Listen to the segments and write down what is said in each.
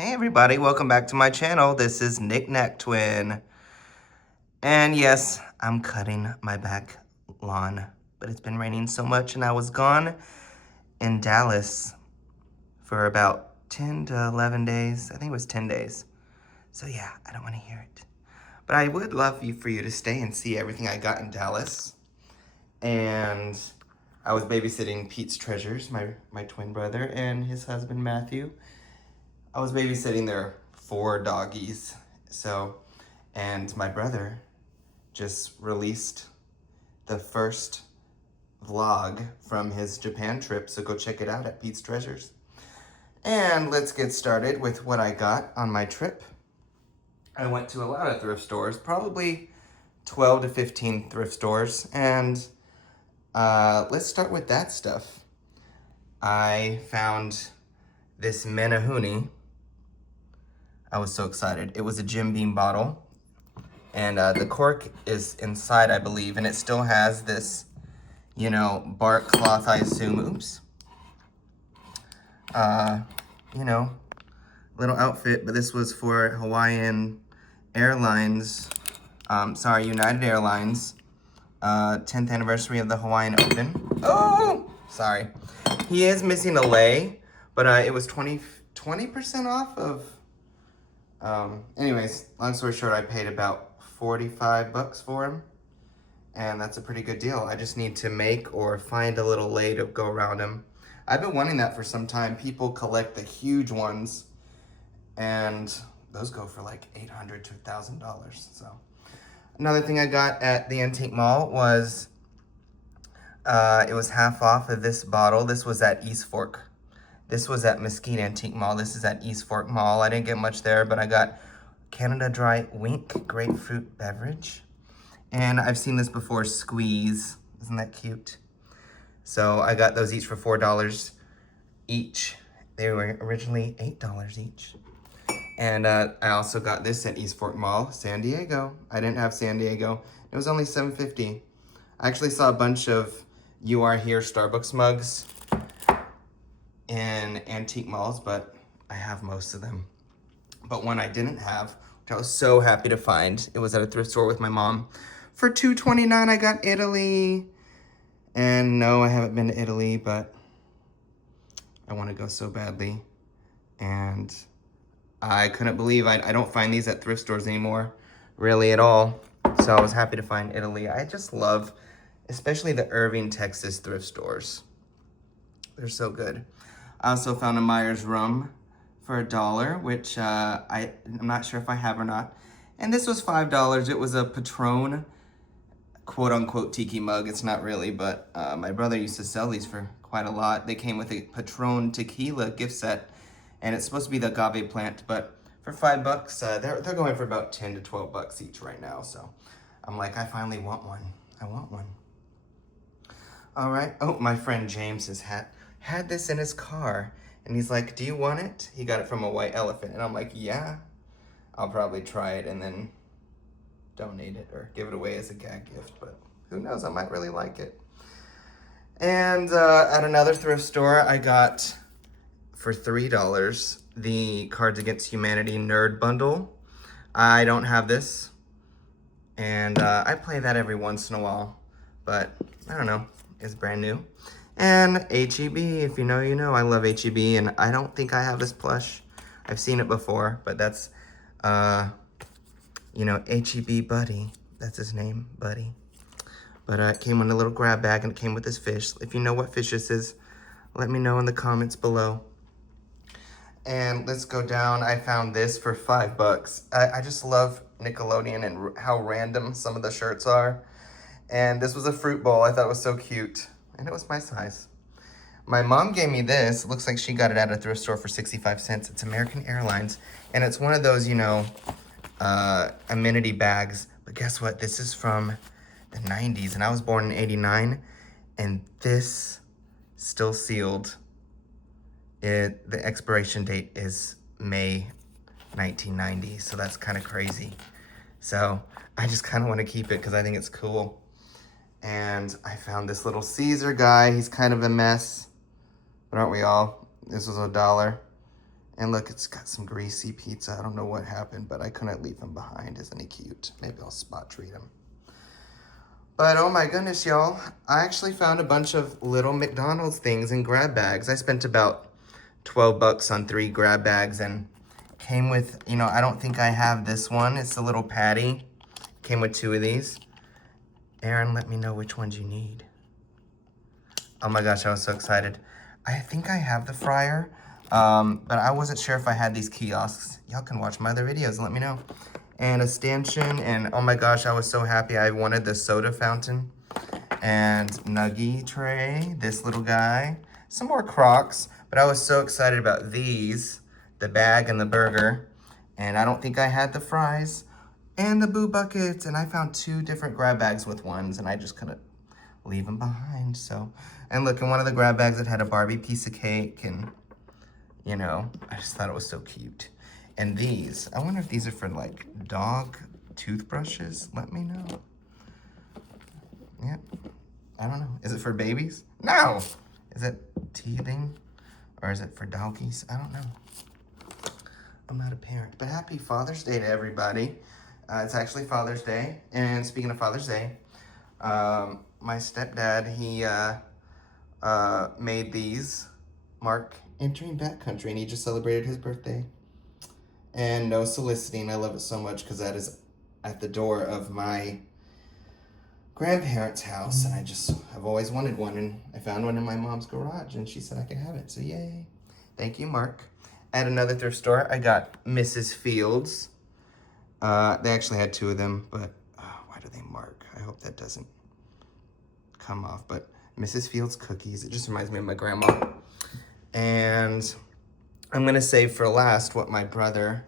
Hey everybody, welcome back to my channel. This is Knick Knack Twin. And yes, I'm cutting my back lawn, but it's been raining so much and I was gone in Dallas for about 10 to 11 days. I think it was 10 days. So yeah, I don't want to hear it. But I would love for you to stay and see everything I got in Dallas. And I was babysitting Pete's Treasures, my twin brother, and his husband Matthew. I was babysitting their 4 doggies. And my brother just released the first vlog from his Japan trip, so go check it out at Pete's Treasures. And let's get started with what I got on my trip. I went to a lot of thrift stores, probably 12 to 15 thrift stores, and let's start with that stuff. I found this Menahuni. I was so excited. It was a Jim Beam bottle, and the cork is inside, I believe, and it still has this, bark cloth, I assume. Oops. Little outfit, but this was for Hawaiian Airlines, United Airlines, 10th anniversary of the Hawaiian Open. Oh, sorry. He is missing a lei, but it was 20% off of, anyways, long story short, I paid about 45 bucks for him, and that's a pretty good deal. I just need to make or find a little lei to go around him. I've been wanting that for some time. People collect the huge ones, and those go for like $800 to $1,000. So another thing I got at the antique mall was it was half off of this bottle. This was at East Fork. This was at Mesquite Antique Mall. This is at East Fork Mall. I didn't get much there, but I got Canada Dry Wink grapefruit beverage. And I've seen this before, Squeeze. Isn't that cute? So I got those each for $4 each. They were originally $8 each. And I also got this at East Fork Mall, San Diego. I didn't have San Diego. It was only $7.50. I actually saw a bunch of You Are Here Starbucks mugs in antique malls, but I have most of them. But one I didn't have, which I was so happy to find, it was at a thrift store with my mom. For $2.29, I got Italy. And no, I haven't been to Italy, but I want to go so badly. And I couldn't believe I don't find these at thrift stores anymore, really at all. So I was happy to find Italy. I just love, especially the Irving, Texas thrift stores. They're so good. I also found a Myers rum for $1, which I'm not sure if I have or not. And this was $5. It was a Patron quote-unquote Tiki mug. It's not really, but my brother used to sell these for quite a lot. They came with a Patron tequila gift set, and it's supposed to be the agave plant, but for $5, they're going for about 10 to 12 bucks each right now. So I'm like, I finally want one. I want one. All right. Oh, my friend James had this in his car, and he's like, do you want it? He got it from a white elephant, and I'm like, yeah, I'll probably try it and then donate it or give it away as a gag gift, but who knows, I might really like it. And at another thrift store, I got for $3 the Cards Against Humanity Nerd Bundle. I don't have this, and I play that every once in a while, but I don't know, it's brand new. And H-E-B, if you know, you know. I love H-E-B, and I don't think I have this plush. I've seen it before, but that's H-E-B Buddy. That's his name, Buddy. But it came in a little grab bag, and it came with this fish. If you know what fish this is, let me know in the comments below. And let's go down. I found this for $5. I just love Nickelodeon and how random some of the shirts are. And this was a fruit bowl. I thought it was so cute. And it was my size. My mom gave me this. It looks like she got it at a thrift store for 65 cents. It's American Airlines. And it's one of those, amenity bags. But guess what? This is from the 90s, and I was born in 89, and this still sealed. The expiration date is May 1990, so that's kind of crazy. So I just kind of want to keep it because I think it's cool. And I found this little Caesar guy. He's kind of a mess, but aren't we all? This was $1. And look, it's got some greasy pizza. I don't know what happened, but I couldn't leave him behind. Isn't he cute? Maybe I'll spot treat him. But oh my goodness, y'all. I actually found a bunch of little McDonald's things in grab bags. I spent about 12 bucks on 3 grab bags and came with, you know, I don't think I have this one. It's a little patty. Came with 2 of these. Aaron, let me know which ones you need. Oh my gosh, I was so excited. I think I have the fryer, but I wasn't sure if I had these kiosks. Y'all can watch my other videos and let me know. And a stanchion, and oh my gosh, I was so happy. I wanted the soda fountain and nuggie tray, this little guy, some more Crocs, but I was so excited about these, the bag and the burger, and I don't think I had the fries and the boo buckets, and I found 2 different grab bags with ones, and I just couldn't leave them behind, so. And look, in one of the grab bags, it had a Barbie piece of cake, and you know, I just thought it was so cute. And these, I wonder if these are for like dog toothbrushes. Let me know. Yep. I don't know. Is it for babies? No. Is it teething? Or is it for doggies? I don't know. I'm not a parent. But happy Father's Day to everybody. It's actually Father's Day. And speaking of Father's Day, my stepdad, he made these mark entering backcountry, and he just celebrated his birthday. And no soliciting. I love it so much because that is at the door of my grandparents' house, and I've always wanted one, and I found one in my mom's garage, and she said I could have it, so yay. Thank you, Mark. At another thrift store, I got Mrs. Fields. They actually had 2 of them, but why do they mark? I hope that doesn't come off, but Mrs. Fields cookies. It just reminds me of my grandma. And I'm gonna save for last what my brother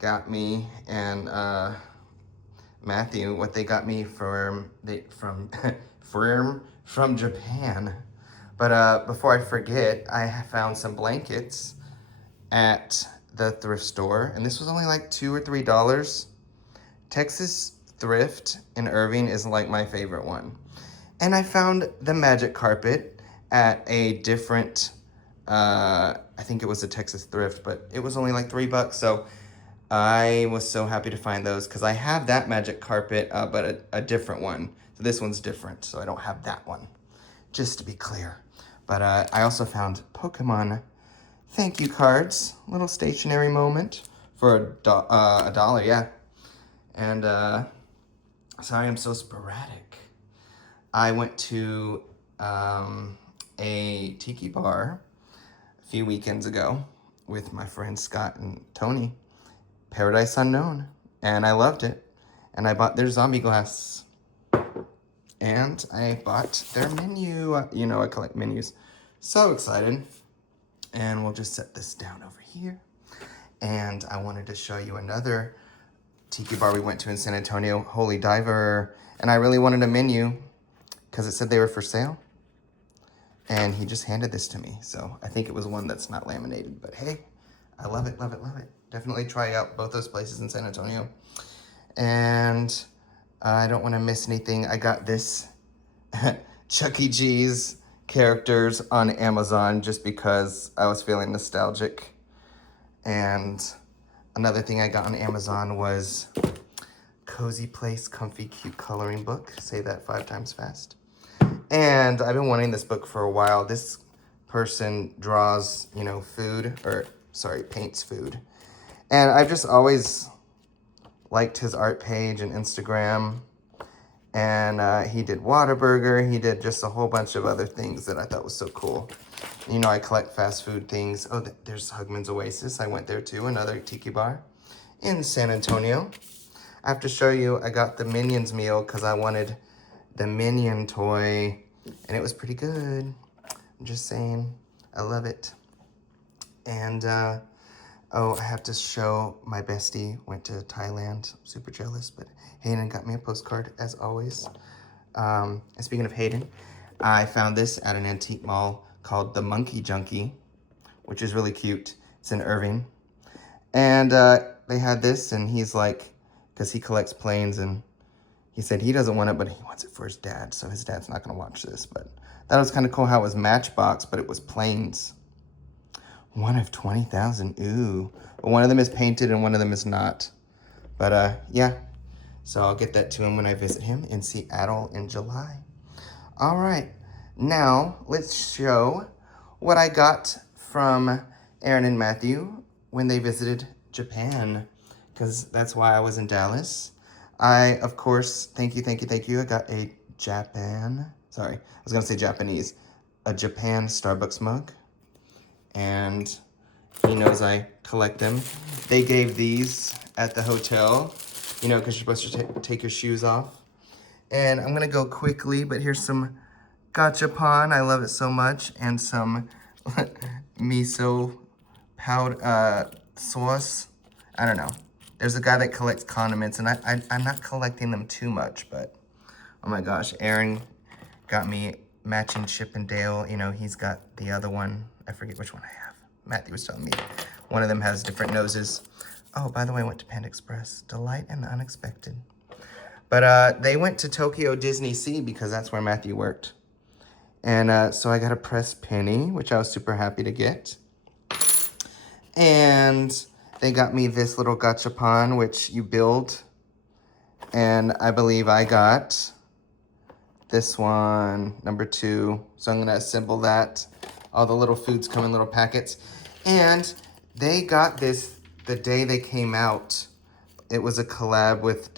got me and Matthew, what they got me from Japan. But before I forget, I found some blankets at the thrift store, and this was only like $2 or $3. Texas thrift in Irving is like my favorite one. And I found the magic carpet at a different, I think it was a Texas thrift, but it was only like $3, so I was so happy to find those because I have that magic carpet, but a different one. So this one's different, so I don't have that one, just to be clear. But I also found Pokemon thank you cards, little stationery moment for a dollar, yeah. And sorry I'm so sporadic. I went to a Tiki bar a few weekends ago with my friends Scott and Tony, Paradise Unknown, and I loved it. And I bought their zombie glasses. And I bought their menu. You know, I collect menus. So excited. And we'll just set this down over here. And I wanted to show you another Tiki bar we went to in San Antonio, Holy Diver. And I really wanted a menu because it said they were for sale. And he just handed this to me. So I think it was one that's not laminated. But hey, I love it, love it, love it. Definitely try out both those places in San Antonio. And I don't want to miss anything. I got this Chuck E. Cheese characters on Amazon just because I was feeling nostalgic. And another thing I got on Amazon was Cozy Place Comfy Cute Coloring Book. Say that 5 times fast. And I've been wanting this book for a while. This person draws, you know, paints food. And I've just always liked his art page and Instagram. And he did Whataburger. He did just a whole bunch of other things that I thought was so cool. You know, I collect fast food things. Oh, there's Hugman's Oasis. I went there too, another tiki bar in San Antonio. I have to show you, I got the Minions meal because I wanted the Minion toy, and it was pretty good. I'm just saying, I love it. And, oh, I have to show my bestie went to Thailand. I'm super jealous, but Hayden got me a postcard, as always. And speaking of Hayden, I found this at an antique mall called the Monkey Junkie, which is really cute. It's in Irving. And they had this, and he's like, because he collects planes, and he said he doesn't want it, but he wants it for his dad, so his dad's not going to watch this. But that was kind of cool how it was Matchbox, but it was planes. One of 20,000. Ooh. But one of them is painted and one of them is not. But yeah. So I'll get that to him when I visit him in Seattle in July. All right. Now let's show what I got from Aaron and Matthew when they visited Japan, because that's why I was in Dallas. I, of course, thank you. I got a a Japan Starbucks mug. And he knows I collect them. They gave these at the hotel, you know, because you're supposed to take your shoes off. And I'm gonna go quickly, but here's some gachapon. I love it so much. And some miso powder sauce. I don't know. There's a guy that collects condiments, and I'm not collecting them too much, but oh my gosh, Aaron got me matching Chip and Dale. You know, he's got the other one. I forget which one I have. Matthew was telling me one of them has different noses. Oh, by the way, I went to Panda Express. Delight and the unexpected. But they went to Tokyo Disney Sea because that's where Matthew worked. And so I got a pressed penny, which I was super happy to get. And they got me this little gachapon, which you build. And I believe I got this one, number 2. So I'm gonna assemble that. All the little foods come in little packets. And they got this the day they came out. It was a collab with,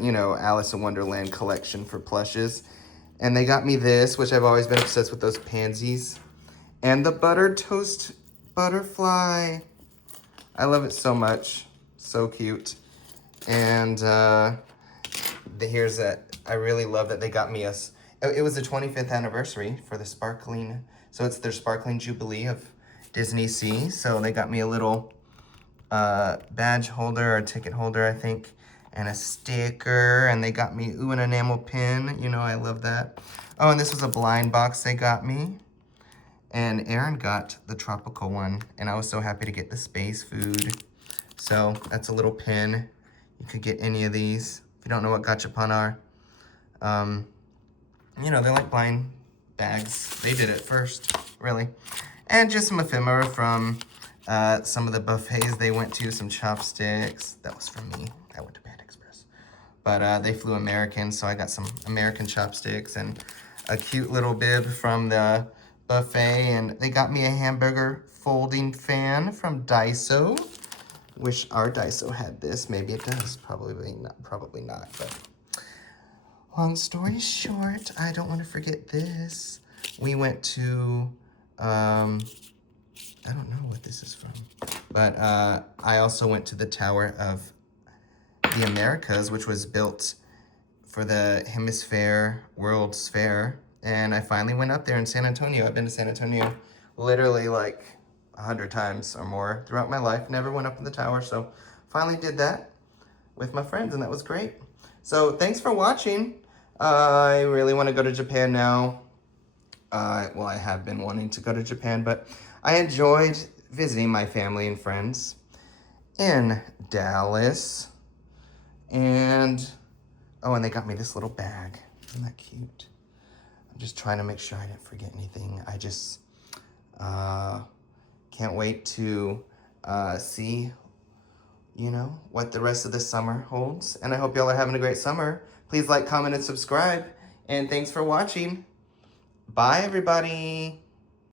you know, Alice in Wonderland collection for plushes. And they got me this, which I've always been obsessed with, those pansies. And the buttered toast butterfly. I love it so much. So cute. And here's that. I really love that they got me us. It was the 25th anniversary for the sparkling. So it's their sparkling jubilee of Disney Sea. So they got me a little badge holder or ticket holder, I think, and a sticker. And they got me an enamel pin. You know, I love that. Oh, and this was a blind box they got me. And Aaron got the tropical one. And I was so happy to get the space food. So that's a little pin. You could get any of these. If you don't know what gachapon are, you know, they're like blind bags. They did it first, really. And just some ephemera from some of the buffets they went to, some chopsticks. That was from me. I went to Panda Express. But they flew American, so I got some American chopsticks and a cute little bib from the buffet. And they got me a hamburger folding fan from Daiso. Wish our Daiso had this. Maybe it does. Probably not. But long story short, I don't want to forget this. We went to, I don't know what this is from. But I also went to the Tower of the Americas, which was built for the Hemisphere World's Fair. And I finally went up there in San Antonio. I've been to San Antonio literally like 100 times or more throughout my life. Never went up in the tower, so finally did that with my friends, and that was great. So thanks for watching. I really want to go to Japan now. Well, I have been wanting to go to Japan, but I enjoyed visiting my family and friends in Dallas. And, oh, and they got me this little bag. Isn't that cute? I'm just trying to make sure I didn't forget anything. I just can't wait to see, you know, what the rest of the summer holds. And I hope y'all are having a great summer. Please like, comment, and subscribe. And thanks for watching. Bye, everybody.